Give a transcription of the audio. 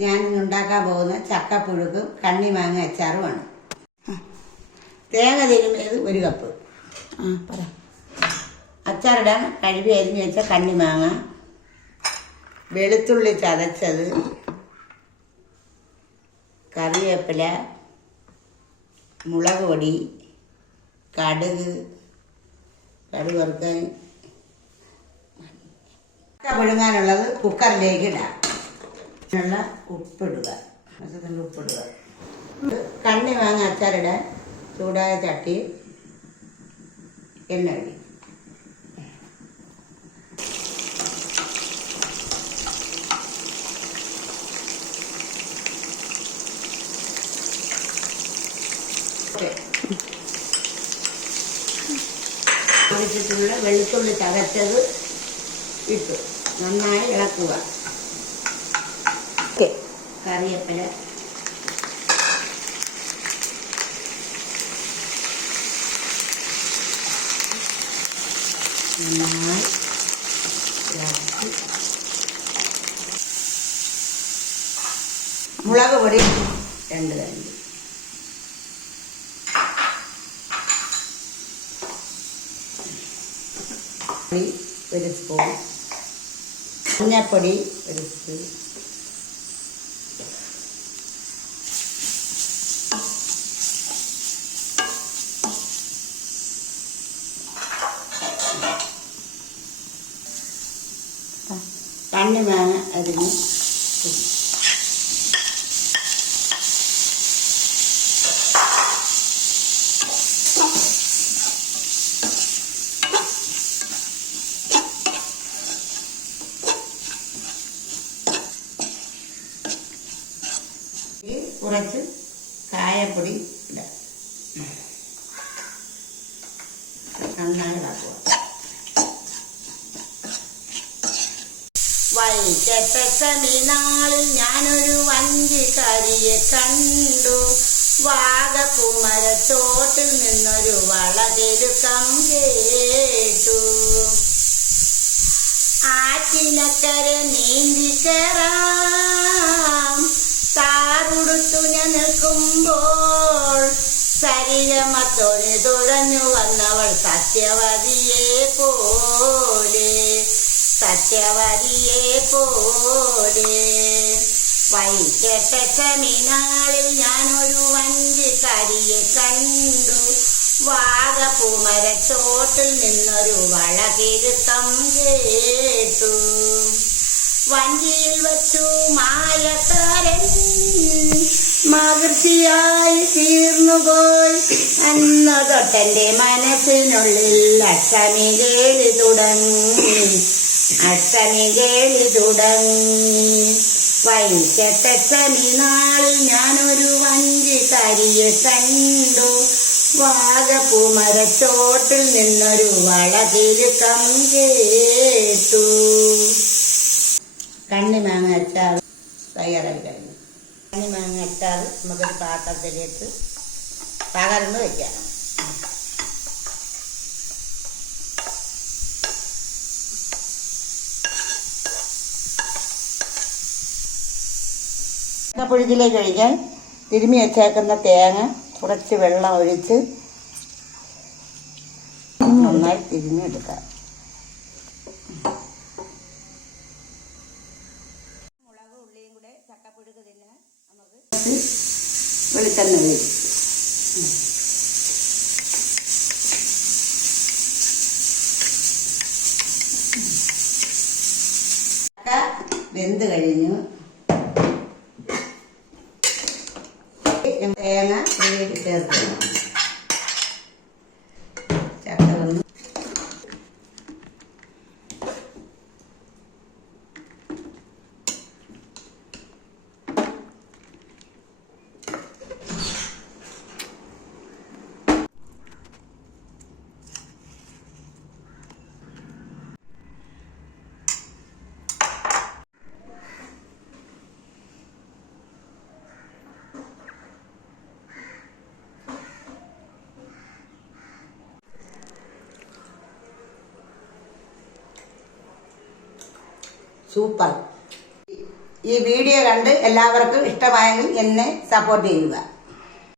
ഞാൻ ഉണ്ടാക്കാൻ പോകുന്ന ചക്കപ്പുഴുക്കും കണ്ണിമാങ്ങ അച്ചാറുമാണ് തേങ്ങ തിരുമ്പിയത് ഒരു കപ്പ്. പറ. അച്ചാറിടാൻ കഴുകി അരിഞ്ഞ് വെച്ച കണ്ണിമാങ്ങ വെളുത്തുള്ളി ചതച്ചത്. കറിവേപ്പില മുളക് പൊടി കടുക് കടുക് പുഴുങ്ങാനുള്ളത് കുക്കറിലേക്ക് ഇടാം. അതിനുള്ള ഉപ്പിടുക. ആവശ്യത്തിന് ഉപ്പിടുക. കണ്ണി വാങ്ങ അച്ചാറിടാൻ ചൂടായ ചട്ടി എണ്ണ ഒഴി ഓക്കെ. ആവശ്യത്തിനുള്ള വെളുത്തുള്ളി തകച്ചത് ഇട്ടു. നന്നായി ഇളക്കുക. ഓക്കെ. കറിവേപ്പില. മുളക് പൊടി രണ്ട് രണ്ട് ഒരു സ്പൂൺ. മഞ്ഞപ്പൊടി ഒരു സ്പൂൺ. കണ്ണിമാങ്ങ വേണം അതിന് കുറച്ച് കായപ്പൊടി ഇടാം. നന്നായി ഇളക്കുക. വൈകട്ടമിനാളിൽ ഞാനൊരു വഞ്ചിക്കരിയെ കണ്ടു. വാഗപ്പൂമരത്തോട്ടിൽ നിന്നൊരു വളതെലുക്കം കേട്ടു. ആറ്റിനക്കര നീന്തിക്കറാം താറുടുത്തു ഞാൻ നിൽക്കുമ്പോൾ ശരീരമത്തോടെ തുഴഞ്ഞു വന്നവൾ സത്യവതിയെ പോലെ. സത്യവതിയെ പോലെ. വൈകട്ടമിനാളിൽ ഞാനൊരു വഞ്ചിക്കാരിയെ കണ്ടു. വാഗപൂമരച്ചോട്ടിൽ നിന്നൊരു വളകിരുത്തം കേട്ടു. വഞ്ചിയിൽ വച്ചു മായക്കാരൻ. മാതൃശിയായി തീർന്നുപോയി അന്ന് തൊട്ടെന്റെ മനസ്സിനുള്ളിൽ കേറി തുടങ്ങി. അഷ്ടമി കേളി തുടങ്ങി വൈകട്ടഷ്ടമി നാളിൽ ഞാനൊരു വഞ്ചി തരിയ കണ്ടു. വാഗപ്പൂമരത്തോട്ടിൽ നിന്നൊരു വളതിരുക്കം കേട്ടു കണ്ണിമാങ്ങ അച്ചാർ തയ്യാറായി കഴിഞ്ഞു. കണ്ണിമാങ്ങ അച്ചാർ നമുക്കൊരു പാത്രത്തിലേക്ക് പകർന്ന് വയ്ക്കാം പുഴുകിലേക്ക് ഒഴിക്കാൻ തിരുമി വെച്ചേക്കുന്ന തേങ്ങ കുറച്ച് വെള്ളം ഒഴിച്ച് നന്നായി തിരുമി എടുക്കാം മുളക് ഉള്ളിയും കൂടെ ചക്കപ്പുഴുക്ക് തിന്നാൻ നമുക്ക് വെളിച്ചെണ്ണ ഒഴിക്കും വെന്ത് കഴിഞ്ഞു. തേങ്ങ ഇതിലേക്ക് ചേർക്കുന്നു സൂപ്പർ. ഈ വീഡിയോ കണ്ട് എല്ലാവർക്കും ഇഷ്ടമായെങ്കിൽ എന്നെ സപ്പോർട്ട് ചെയ്യുക.